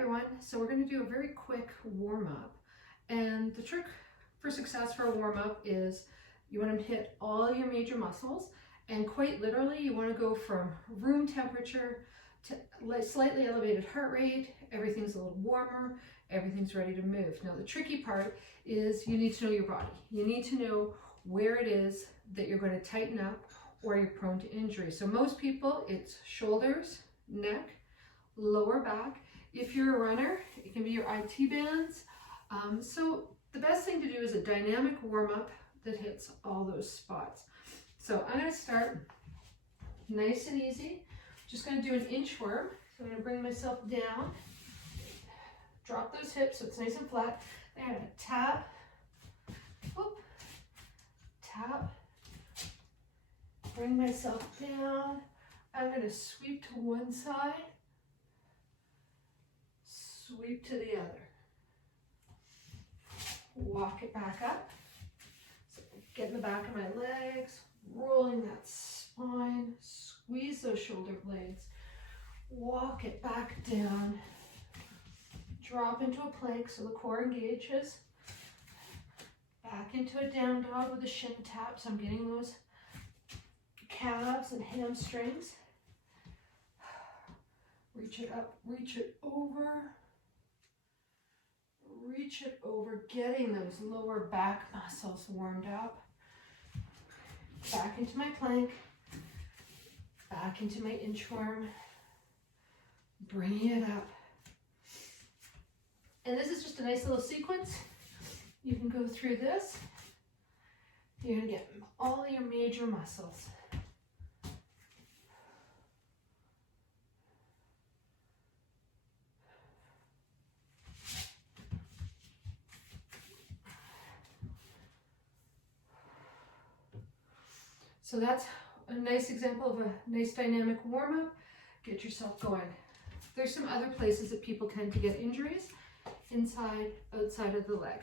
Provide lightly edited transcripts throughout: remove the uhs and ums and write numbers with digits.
everyone. So we're going to do a very quick warm-up, and the trick for success for a warm-up is you want to hit all your major muscles, and quite literally you want to go from room temperature to slightly elevated heart rate. Everything's a little warmer, everything's ready to move. Now the tricky part is you need to know your body. You need to know where it is that you're going to tighten up or you're prone to injury. So most people, it's shoulders, neck, lower back. If you're a runner, it can be your IT bands. So the best thing to do is a dynamic warm-up that hits all those spots. So I'm going to start nice and easy. Just going to do an inchworm. So I'm going to bring myself down, drop those hips so it's nice and flat. I'm going to tap, whoop, tap, bring myself down. I'm going to sweep to one side, sweep to the other. Walk it back up. So get in the back of my legs, rolling that spine, squeeze those shoulder blades. Walk it back down. Drop into a plank so the core engages. Back into a down dog with a shin tap, so I'm getting those calves and hamstrings. Reach it up, reach it over. Reach it over, getting those lower back muscles warmed up. Back into my plank, back into my inchworm, bringing it up. And this is just a nice little sequence. You can go through this. You're going to get all your major muscles. So that's a nice example of a nice dynamic warm-up. Get yourself going. There's some other places that people tend to get injuries, inside, outside of the leg.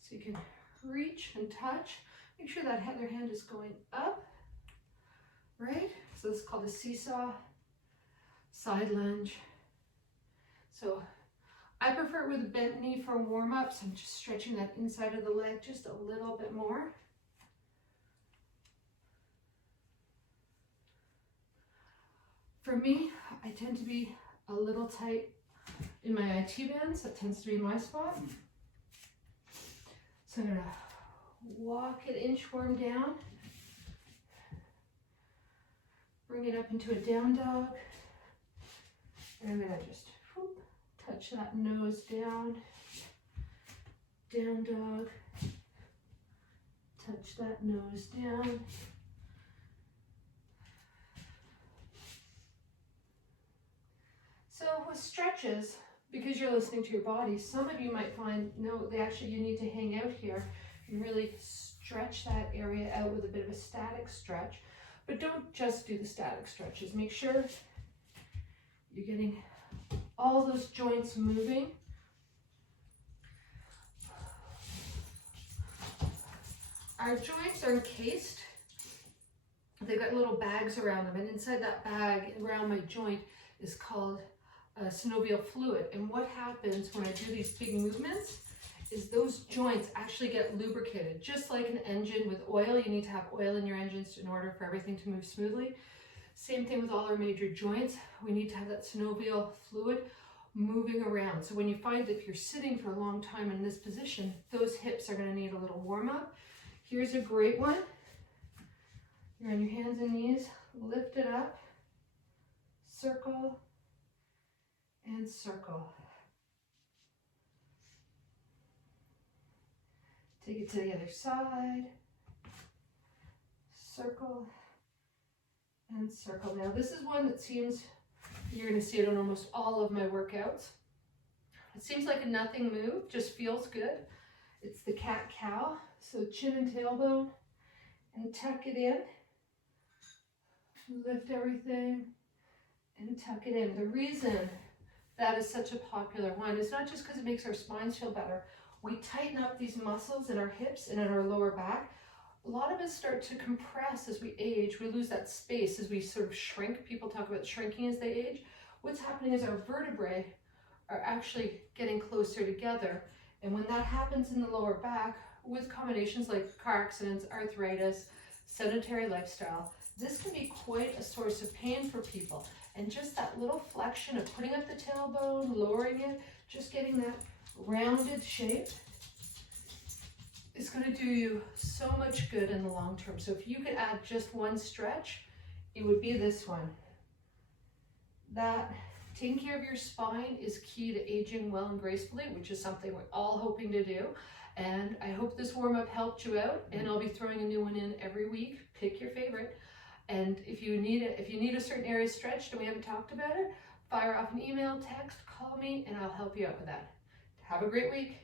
So you can reach and touch. Make sure that other hand is going up, right? So this is called a seesaw, side lunge. So I prefer it with a bent knee for warm-ups. I'm just stretching that inside of the leg just a little bit more. For me, I tend to be a little tight in my IT bands. That tends to be my spot. So I'm going to walk it inchworm down. Bring it up into a down dog. And I'm going to just whoop, touch that nose down. Down dog. Touch that nose down. So with stretches, because you're listening to your body, some of you might find, no, you need to hang out here and really stretch that area out with a bit of a static stretch. But don't just do the static stretches. Make sure you're getting all those joints moving. Our joints are encased. They've got little bags around them, and inside that bag around my joint is called synovial fluid. And what happens when I do these big movements is those joints actually get lubricated. Just like an engine with oil, you need to have oil in your engines in order for everything to move smoothly. Same thing with all our major joints. We need to have that synovial fluid moving around. So when you find that if you're sitting for a long time in this position, those hips are going to need a little warm up. Here's a great one. You're on your hands and knees, lift it up, circle, and circle. Take it to the other side. Circle and circle. Now this is one that seems, you're going to see it on almost all of my workouts. It seems like a nothing move, just feels good. It's the cat-cow. So chin and tailbone and tuck it in. Lift everything and tuck it in. The reason that is such a popular one is not just because it makes our spines feel better. We tighten up these muscles in our hips and in our lower back. A lot of us start to compress as we age. We lose that space as we sort of shrink. People talk about shrinking as they age. What's happening is our vertebrae are actually getting closer together. And when that happens in the lower back, with combinations like car accidents, arthritis, sedentary lifestyle, this can be quite a source of pain for people. And just that little flexion of putting up the tailbone, lowering it, just getting that rounded shape is going to do you so much good in the long term. So if you could add just one stretch, it would be this one. That taking care of your spine is key to aging well and gracefully, which is something we're all hoping to do. And I hope this warm-up helped you out, and I'll be throwing a new one in every week. Pick your favorite. And if you need a certain area stretched and we haven't talked about it, fire off an email, text, call me, and I'll help you out with that. Have a great week.